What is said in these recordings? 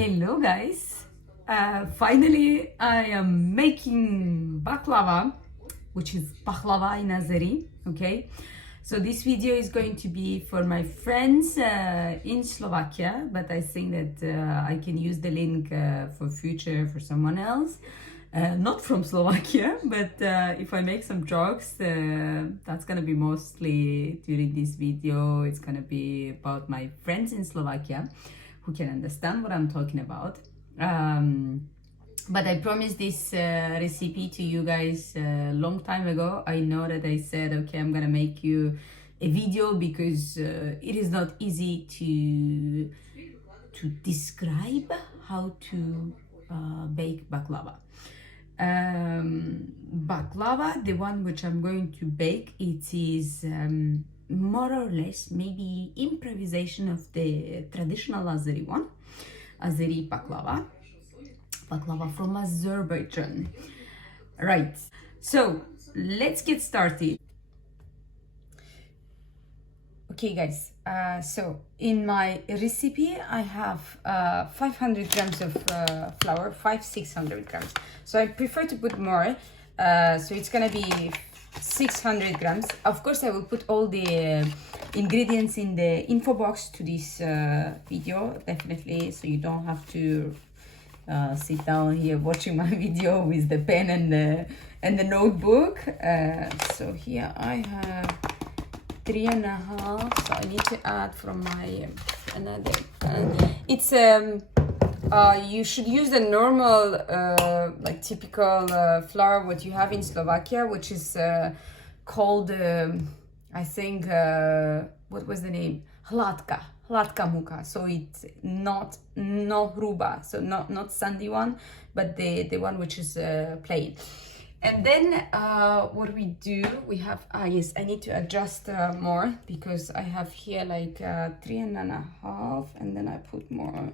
Hello guys, finally I am making baklava, which is pakhlava in Azeri. Okay, so this video is going to be for my friends in Slovakia, but I think that I can use the link for future for someone else, not from Slovakia, but if I make some jokes, that's gonna be mostly during this video. It's gonna be about my friends in Slovakia who can understand what I'm talking about. But I promised this recipe to you guys a long time ago. I know that I said, okay, I'm gonna make you a video because it is not easy to describe how to bake baklava. Baklava, the one which I'm going to bake, it is more or less maybe improvisation of the traditional Azeri one, Azeri Pakhlava, baklava from Azerbaijan. Right, so let's get started. Okay guys, so in my recipe I have 500 grams of flour, 600 grams. So I prefer to put more, so it's gonna be 600 grams. Of course I will put all the ingredients in the info box to this video, definitely, so you don't have to sit down here watching my video with the pen and the notebook. So here I have 3.5, so I need to add from my another pan. It's you should use the normal like typical flour what you have in Slovakia, which is called I think what was the name, hladka muka. So it's not hruba, so not sandy one, but the one which is plain. And then what we do, we have, yes, I need to adjust more because I have here like 3.5, and then I put more.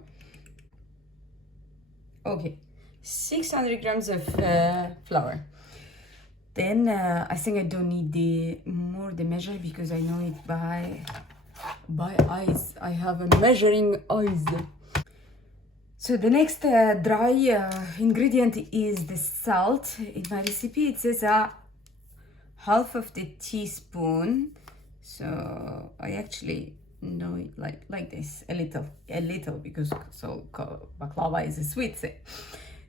Okay, 600 grams of flour. Then I think I don't need the measure because I know it by eyes. I have a measuring eyes. So the next dry ingredient is the salt. In my recipe it says half of the teaspoon. So I actually know it like this, a little, because so baklava is a sweet thing.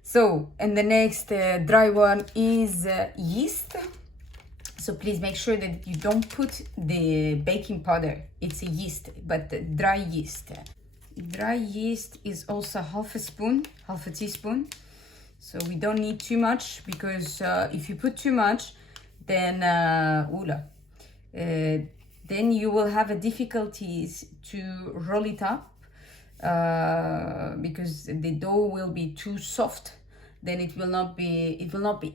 So, and the next dry one is yeast. So please make sure that you don't put the baking powder. It's a yeast, but dry yeast. Dry yeast is also half a teaspoon. So we don't need too much, because if you put too much, then then you will have a difficulties to roll it up because the dough will be too soft. Then it will not be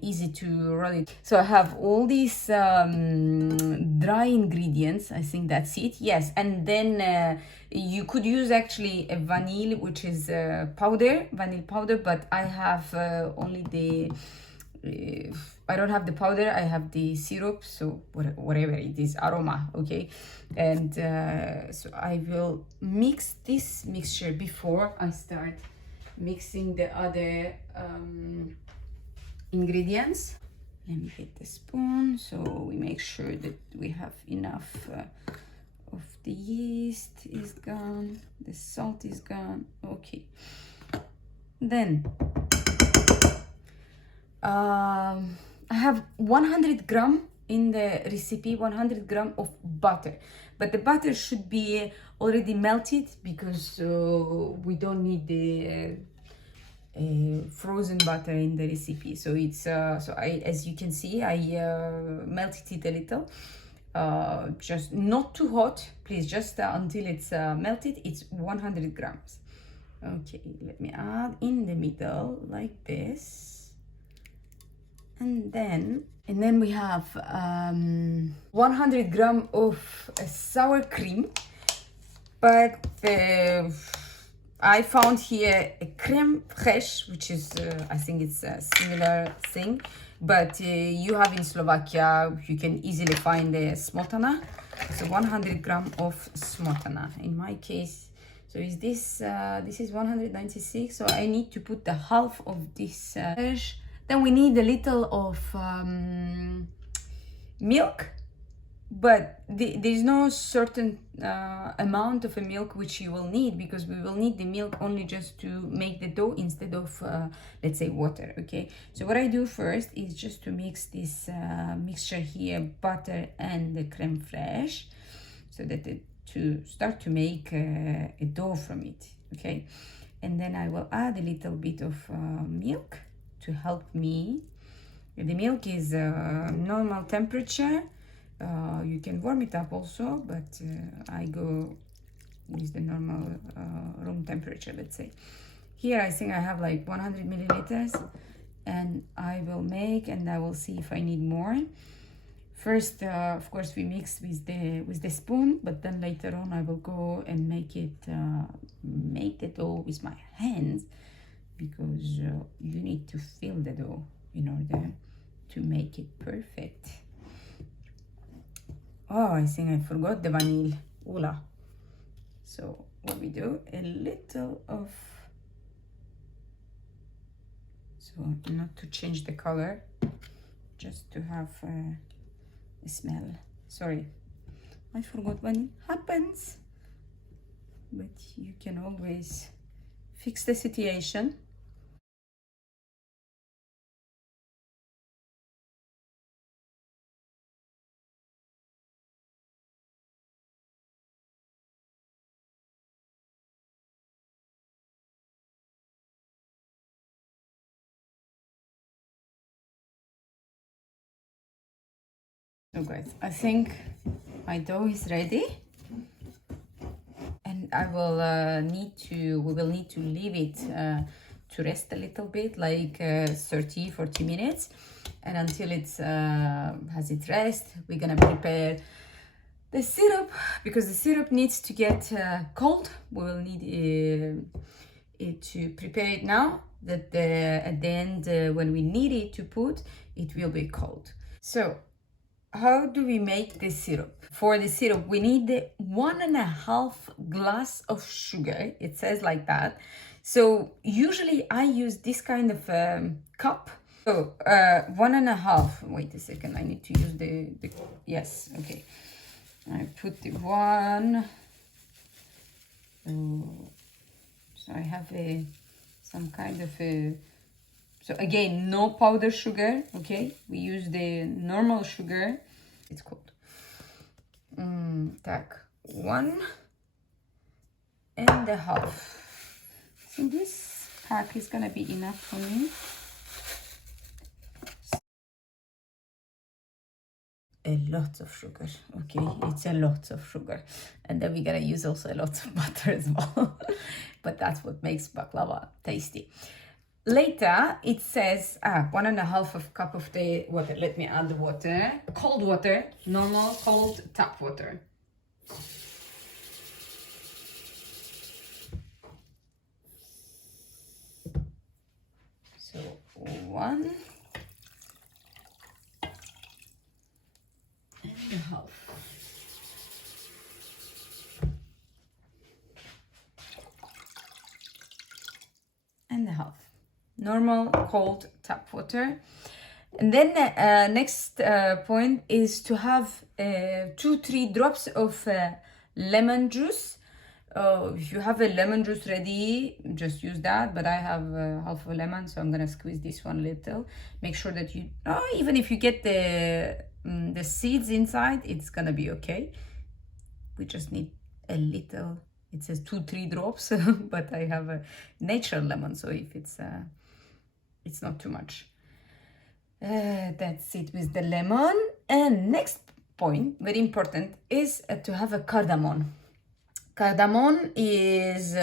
easy to roll it. So I have all these dry ingredients. I think that's it. Yes, and then you could use actually a vanilla, which is vanilla powder, but I have only the I don't have the powder, I have the syrup, so whatever it is, aroma, okay? And so I will mix this mixture before I start mixing the other ingredients. Let me get the spoon so we make sure that we have enough of the yeast is gone, the salt is gone. Okay, then I have 100 gram in the recipe, 100 gram of butter, but the butter should be already melted because we don't need the frozen butter in the recipe. So it's so I, as you can see, I melted it a little, just not too hot, please, just until it's melted. It's 100 grams. Okay, let me add in the middle like this. And then we have 100 gram of sour cream, but I found here a crème fraîche, which is I think it's a similar thing, but you have in Slovakia, you can easily find the smotana. So 100 gram of smotana in my case. So is this this is 196, so I need to put the half of this fish. Then we need a little of milk, but there's no certain amount of a milk which you will need, because we will need the milk only just to make the dough instead of let's say water. Okay, so what I do first is just to mix this mixture here, butter and the creme fraiche, so that to start to make a dough from it. Okay, and then I will add a little bit of milk to help me. The milk is normal temperature. You can warm it up also, but I go with the normal room temperature, let's say. Here I think I have like 100 milliliters, and I will make, and I will see if I need more. First, of course, we mix with the spoon, but then later on I will go and make the dough with my hands, because you need to fill the dough in order to make it perfect. Oh, I think I forgot the vanilla. Oula. So what we do, a little of, so not to change the color, just to have a smell. Sorry, I forgot vanilla. Happens, but you can always fix the situation. So guys, I think my dough is ready, and I will we will need to leave it to rest a little bit, like 30-40 minutes, and until it's has it rest, we're gonna prepare the syrup, because the syrup needs to get cold. We will need it to prepare it now, that at the end when we need it to put, it will be cold. So how do we make the syrup? For the syrup, we need 1.5 glass of sugar. It says like that. So usually I use this kind of cup. So 1.5. Wait a second. I need to use the yes. Okay. I put the one. So I have some kind of a. So again, no powder sugar, okay? We use the normal sugar. It's called. Так, 1.5. So this pack is gonna be enough for me. A lot of sugar, okay? It's a lot of sugar. And then we're gonna use also a lot of butter as well. But that's what makes baklava tasty. Later, it says 1.5 cup of the water. Let me add the water. Cold water, normal cold tap water. So 1.5. And a half. Normal cold tap water. And then next point is to have 2-3 drops of lemon juice. If you have a lemon juice ready, just use that, but I have half a lemon, so I'm gonna squeeze this one a little. Make sure that you even if you get the seeds inside, it's gonna be okay. We just need a little. It says 2-3 drops, but I have a natural lemon, so if it's not too much. That's it with the lemon. And next point, very important, is to have a cardamon. Cardamon is,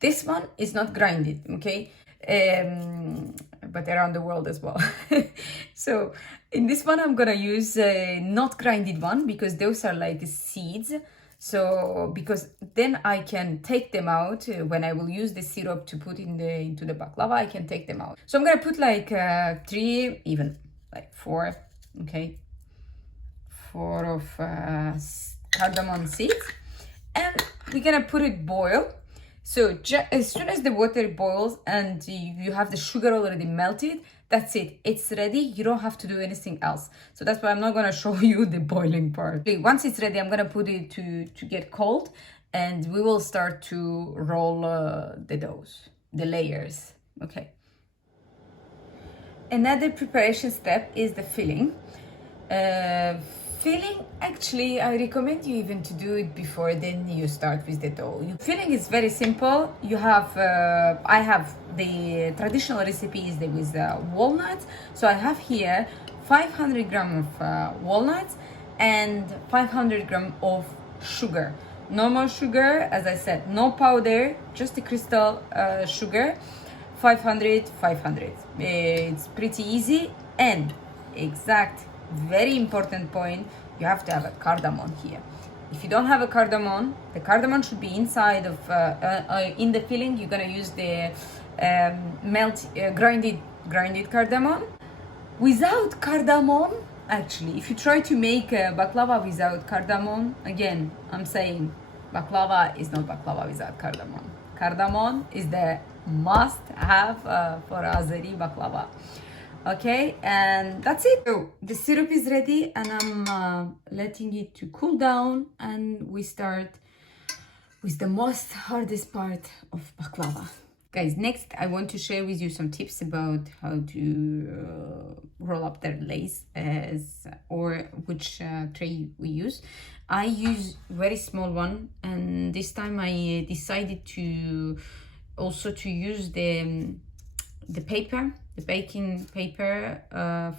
this one is not grinded, okay? But around the world as well. So in this one, I'm gonna use a not grinded one, because those are like seeds. So because then I can take them out when I will use the syrup to put into the baklava. I can take them out. So I'm gonna put like 3, even like 4, okay, 4 of cardamom seeds, and we're gonna put it boil. So as soon as the water boils and you have the sugar already melted, that's it. It's ready. You don't have to do anything else. So that's why I'm not gonna show you the boiling part. Okay, once it's ready, I'm gonna put it to get cold, and we will start to roll the doughs, the layers. Okay. Another preparation step is the filling. Filling, actually, I recommend you even to do it before then you start with the dough. Filling is very simple. You have, I have the traditional recipe is with walnuts. So I have here 500 grams of walnuts and 500 grams of sugar. Normal sugar, as I said, no powder, just the crystal sugar. 500. It's pretty easy. And exact, very important point, you have to have a cardamom here. If you don't have a cardamom, the cardamom should be inside of in the filling. You're gonna use the grinded cardamom. Without cardamom, actually, if you try to make a baklava without cardamom, again, I'm saying baklava is not baklava without cardamom. Cardamom is the must-have for Azeri baklava. Okay, and that's it. So the syrup is ready, and I'm letting it to cool down, and we start with the most hardest part of baklava. Guys, next I want to share with you some tips about how to roll up the lace or which tray we use. I use very small one, and this time I decided to also to use the paper, the baking paper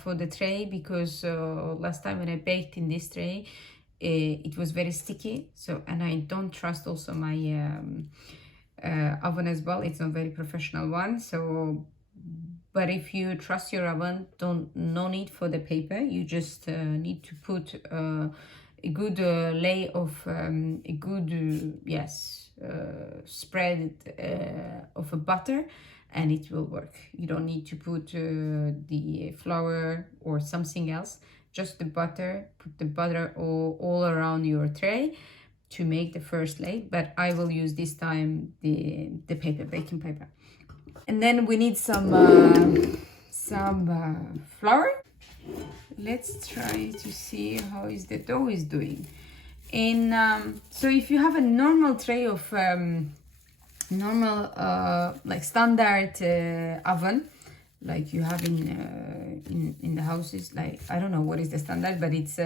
for the tray, because last time when I baked in this tray, it was very sticky. So, and I don't trust also my oven as well. It's not very professional one. So, but if you trust your oven, no need for the paper. You just need to put a good layer of a good spread of a butter, and it will work. You don't need to put the flour or something else, just the butter. Put the butter all around your tray to make the first layer, but I will use this time the paper, baking paper. And then we need some flour. Let's try to see how is the dough is doing. So if you have a normal tray of like standard oven, like you have in the houses, like I don't know what is the standard, but it's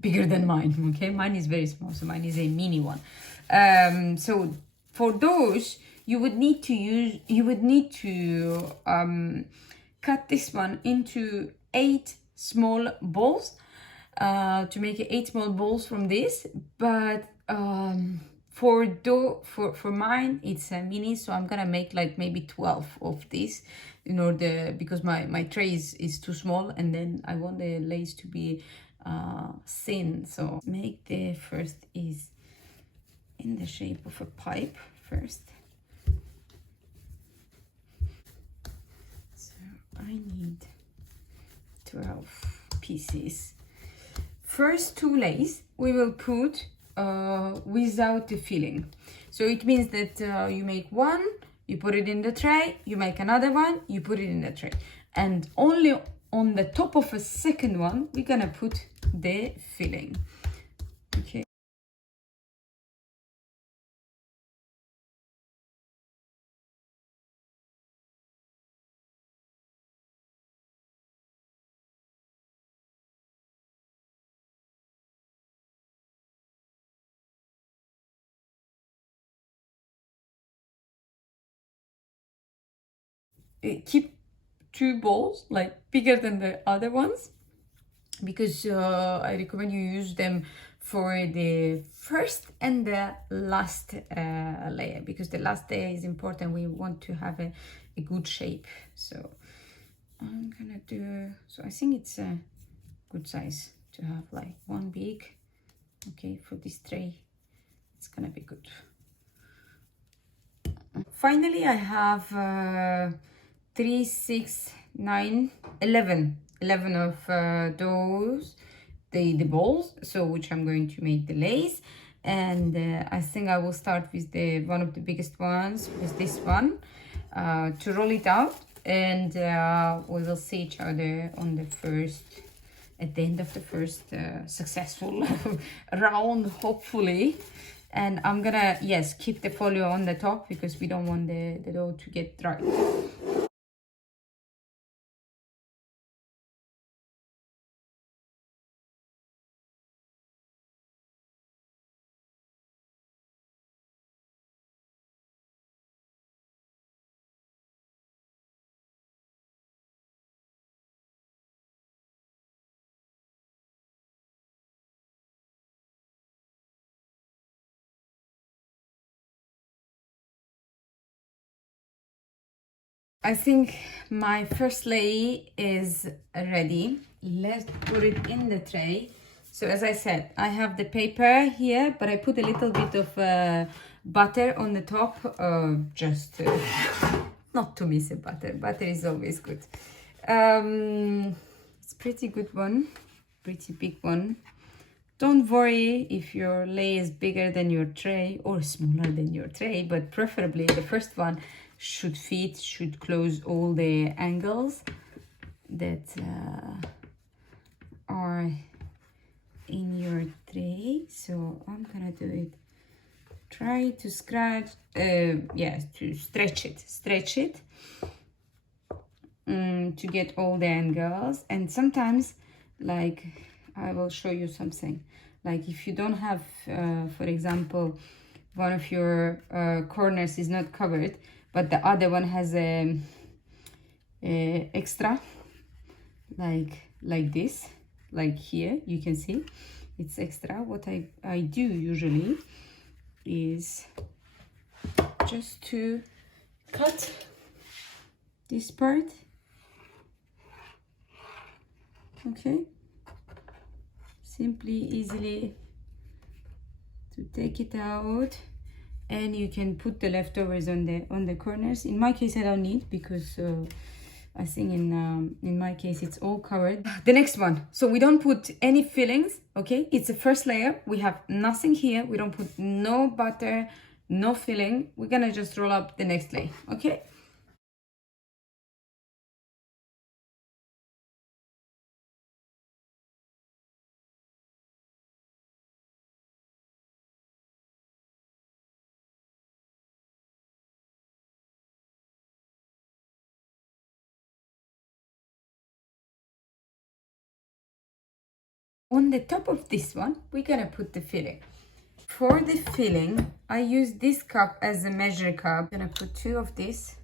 bigger than mine. Okay, mine is very small, so mine is a mini one. So for those, you would need to cut this one into 8 small balls to make 8 small balls from this. But for mine it's a mini, so I'm gonna make like maybe 12 of this in order, because my tray is too small, and then I want the lace to be thin. So make the first is in the shape of a pipe first. So I need 12 pieces. First 2 layers we will put without the filling. So it means that you make one, you put it in the tray, you make another one, you put it in the tray, and only on the top of a second one we're gonna put the filling. Okay. Keep 2 balls like bigger than the other ones, because I recommend you use them for the first and the last layer, because the last layer is important. We want to have a good shape. So I'm gonna do, so I think it's a good size to have like one big. Okay, for this tray it's gonna be good. Finally I have 3, 6, 9, 11 of those the balls, so which I'm going to make the lace. and I think I will start with the one of the biggest ones, with this one, to roll it out, and we will see each other on the first, at the end of the first successful round, hopefully. And I'm gonna, yes, keep the folio on the top because we don't want the dough to get dry. I think my first layer is ready. Let's put it in the tray. So as I said, I have the paper here, but I put a little bit of butter on the top, just not to miss a butter. Butter is always good. It's pretty good one, pretty big one. Don't worry if your lay is bigger than your tray or smaller than your tray, but preferably the first one should fit, should close all the angles that are in your tray. So I'm gonna do it. Try to scratch, yes, to stretch it to get all the angles. And sometimes, like, I will show you something. Like if you don't have, for example, one of your corners is not covered, but the other one has a extra, like this, like here, you can see it's extra. What I do usually is just to cut this part, okay, simply, easily to take it out, and you can put the leftovers on the corners. In my case, I don't need, because I think in my case it's all covered. The next one, so we don't put any fillings, okay? It's the first layer. We have nothing here. We don't put no butter, no filling. We're gonna just roll up the next layer, okay? On the top of this one, we're gonna put the filling. For the filling, I use this cup as a measure cup. I'm gonna put 2 of this.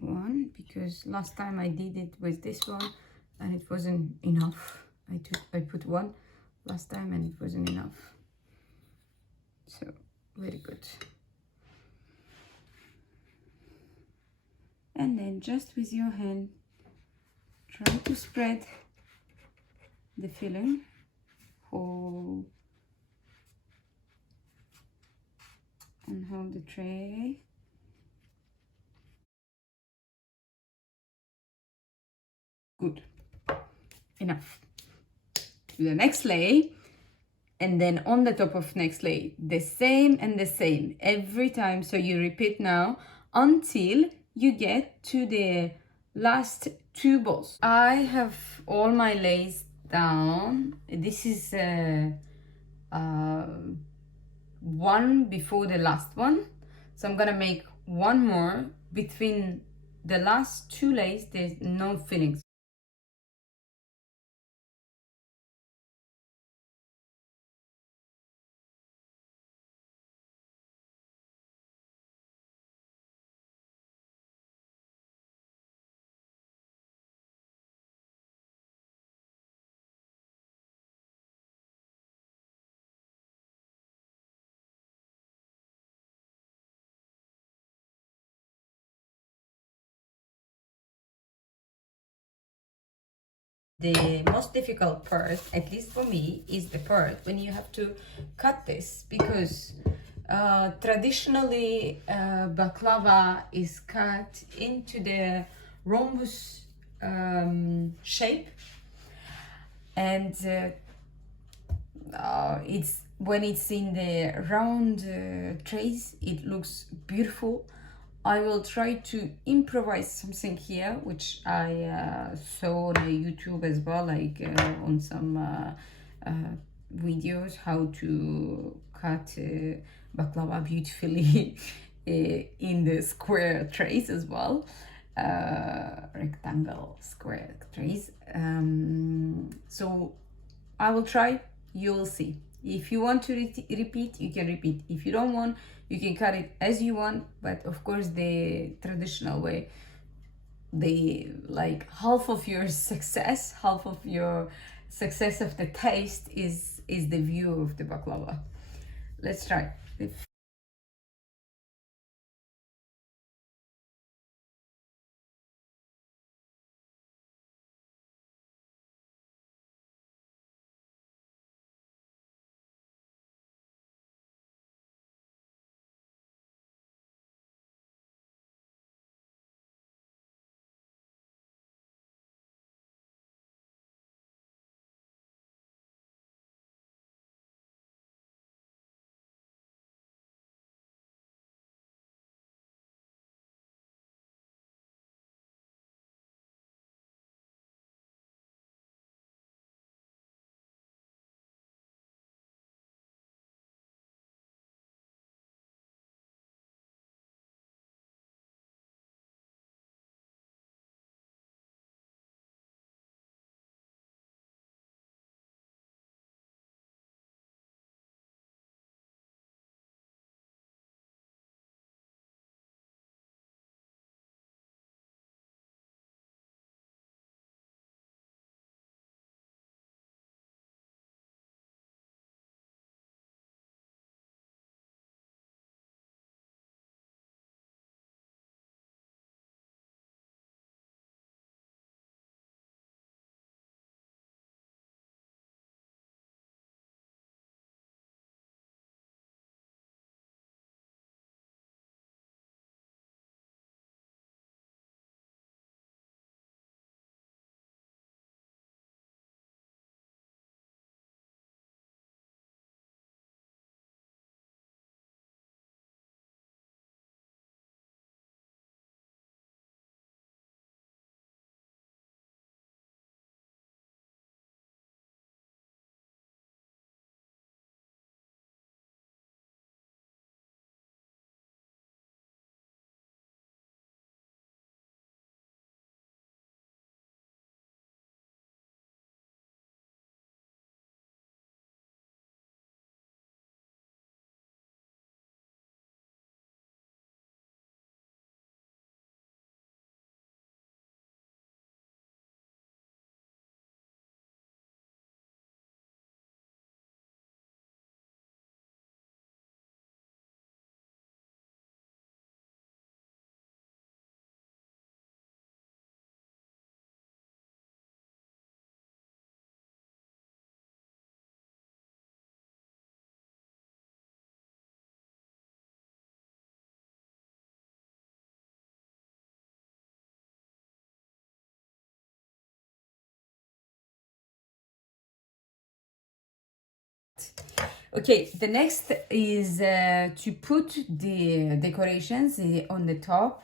One, because last time I did it with this one and it wasn't enough. I put 1 last time and it wasn't enough. So, very good. And then just with your hand, try to spread the filling whole and hold the tray. Good, enough. To the next layer, and then on the top of next layer, the same and the same every time. So you repeat now until you get to the last 2 balls. I have all my layers down. This is one before the last one, so I'm gonna make one more. Between the last 2 layers, there's no fillings. The most difficult part, at least for me, is the part when you have to cut this, because traditionally baklava is cut into the rhombus shape, and it's when it's in the round trays, it looks beautiful. I will try to improvise something here, which I saw on YouTube as well, like on some videos, how to cut baklava beautifully in the square trays as well, rectangle square trays. So I will try, you will see. If you want to repeat, you can repeat. If you don't want, you can cut it as you want, but of course the traditional way, the like half of your success of the taste is the view of the baklava. Let's try. Okay, the next is to put the decorations on the top.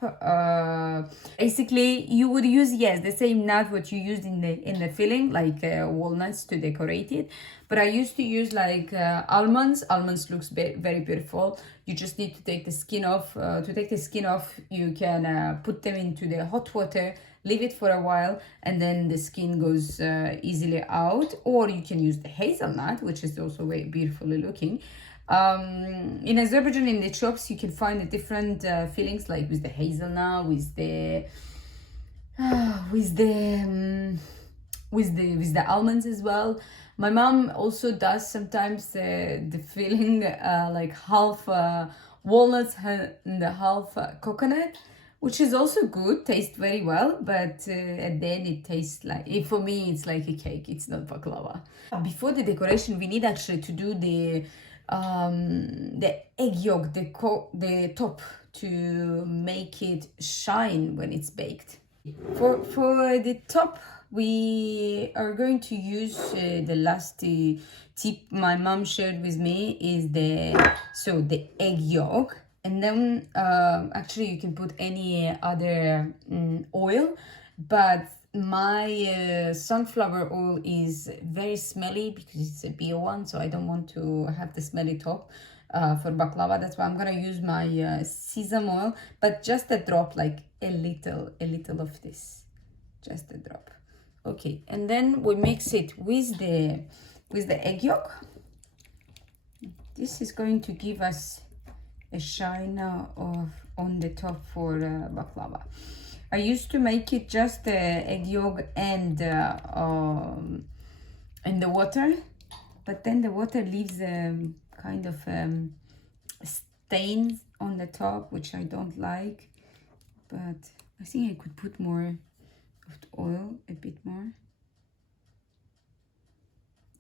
Basically, you would use, yes, the same nut what you used in the filling, like walnuts to decorate it. But I used to use like almonds. Almonds looks very beautiful. You just need to take the skin off. To take the skin off, you can put them into the hot water, leave it for a while, and then the skin goes easily out. Or you can use the hazelnut, which is also very beautifully looking. In Azerbaijan, in the shops, you can find the different fillings, like with the hazelnut, with the with the almonds as well. My mom also does sometimes the filling like half walnuts and half coconut, which is also good, tastes very well, but at the end it tastes like, for me it's like a cake, it's not baklava. Before the decoration, we need actually to do the egg yolk, the top, to make it shine when it's baked. For the top we are going to use the last tip my mom shared with me is the egg yolk, and then actually you can put any other oil, but my sunflower oil is very smelly because it's a bio one, so I don't want to have the smelly top for baklava. That's why I'm gonna use my sesame oil, but just a drop, like a little of this, just a drop. Okay, and then we mix it with the egg yolk. This is going to give us a shine on the top for baklava. I used to make it just egg yolk and the water, but then the water leaves kind of stains on the top, which I don't like. But I think I could put more of the oil, a bit more.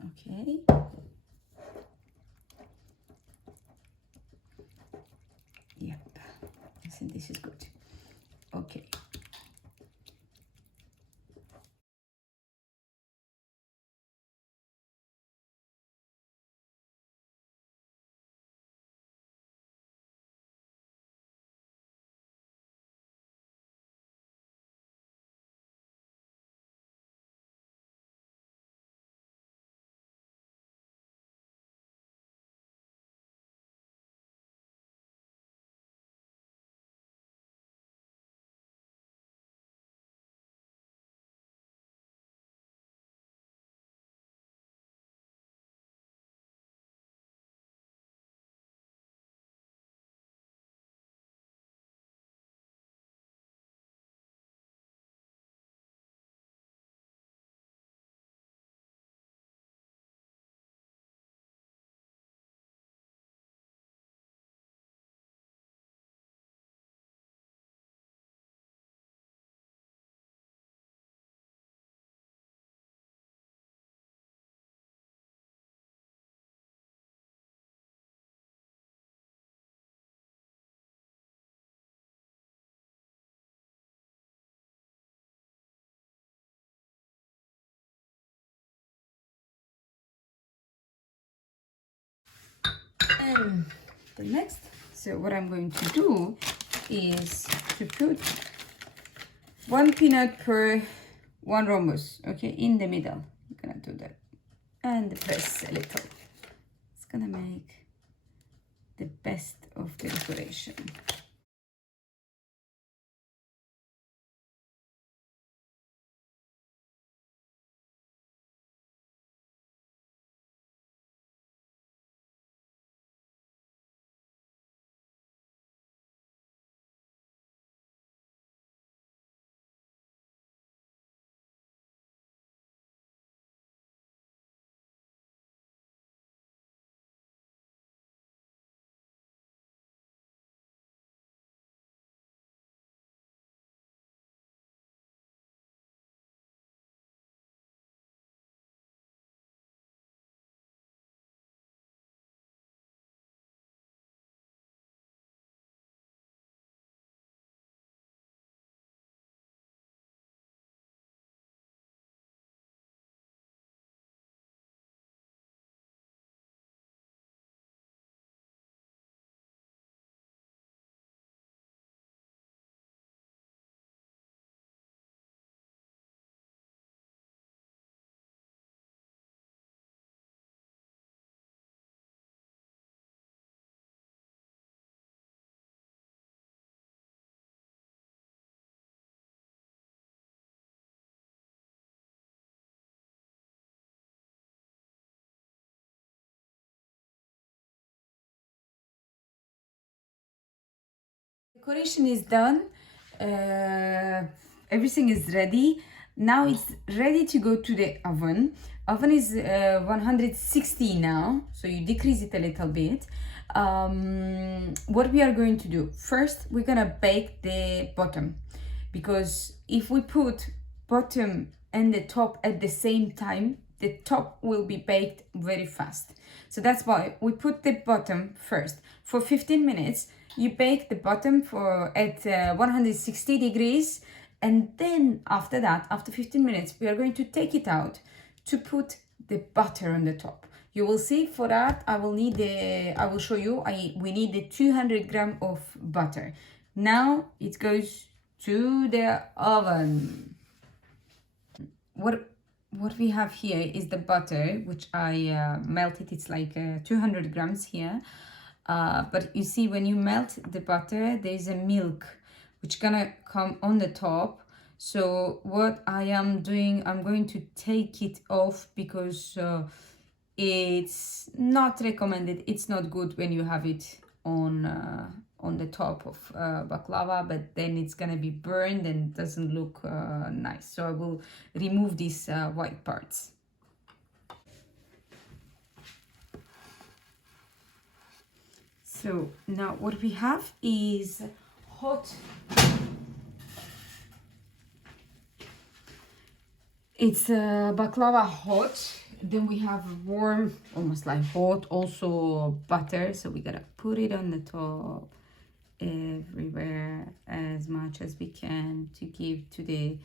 Okay. Yep, I think this is good. Okay. And the next, so what I'm going to do is to put 1 peanut per 1 rhombus, okay, in the middle. I'm gonna do that and press a little. It's gonna make the best of the decoration. Decoration is done. Everything is ready. Now it's ready to go to the oven. Oven is 160 now, so you decrease it a little bit. What we are going to do first, we're gonna bake the bottom, because if we put bottom and the top at the same time, the top will be baked very fast. So that's why we put the bottom first. For 15 minutes, you bake the bottom at 160 degrees, And then after that, after 15 minutes, we are going to take it out to put the butter on the top. You will see for that, I will show you, we need the 200 gram of butter. Now it goes to the oven. What we have here is the butter, which I melted. It's like 200 grams here. But you see, when you melt the butter, there's a milk which gonna come on the top. So what I am doing, I'm going to take it off because it's not recommended. It's not good when you have it on the top of baklava, but then it's gonna be burned and doesn't look nice. So I will remove these white parts. So now what we have is hot. It's baklava hot. Then we have warm, almost like hot, also butter. So we gotta put it on the top everywhere as much as we can to give to the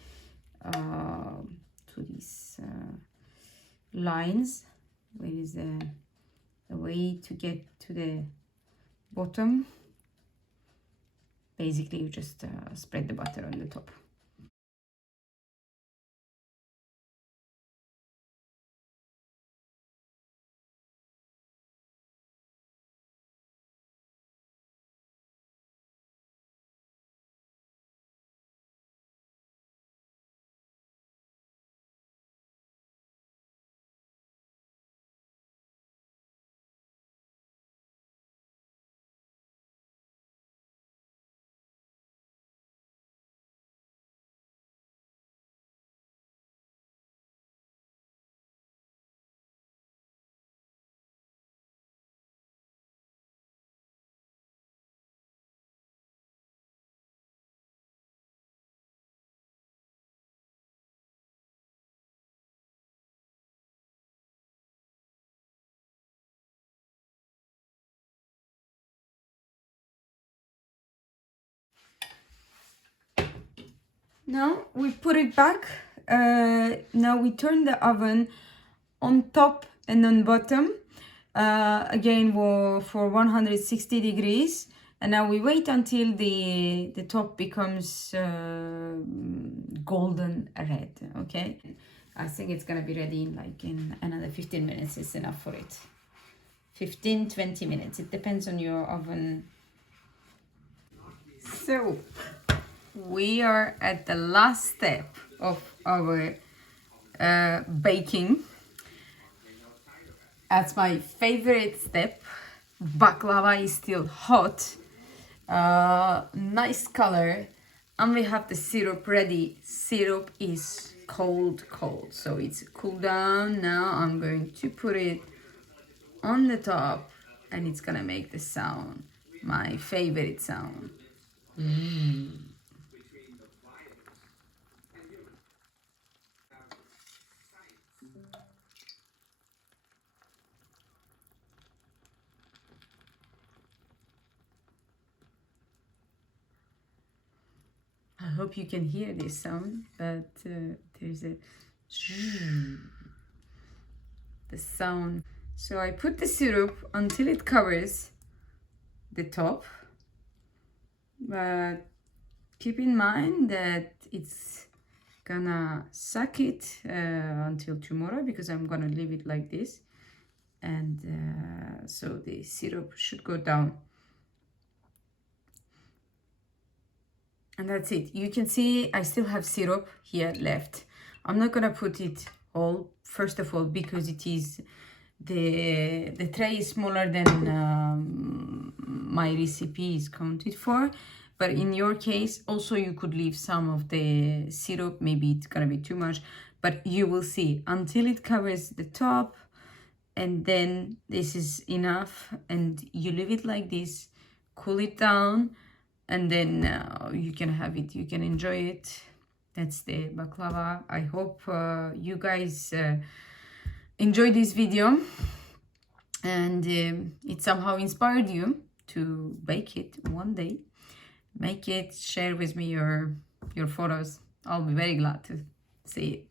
to these lines. Where is the way to get to the bottom? Basically, you just spread the butter on the top. Now we put it back. Now we turn the oven on top and on bottom. Again for 160 degrees. And now we wait until the top becomes golden red, okay? I think it's gonna be ready in another 15 minutes is enough for it. 15-20 minutes, it depends on your oven. So we are at the last step of our baking. That's my favorite step. Baklava is still hot, nice color, and we have the syrup ready. Syrup is cold, so it's cooled down. Now I'm going to put it on the top, and it's gonna make the sound, my favorite sound. I hope you can hear this sound, but there's a the sound. So I put the syrup until it covers the top, but keep in mind that it's gonna suck it until tomorrow, because I'm gonna leave it like this, and so the syrup should go down. And that's it. You can see I still have syrup here left. I'm not gonna put it all, first of all, because it is the tray is smaller than my recipe is counted for. But in your case, also you could leave some of the syrup. Maybe it's gonna be too much, but you will see until it covers the top, and then this is enough, and you leave it like this, cool it down, and then you can have it, you can enjoy it. That's the baklava. I hope you guys enjoyed this video, and it somehow inspired you to bake it one day. Make it, share with me your photos. I'll be very glad to see it.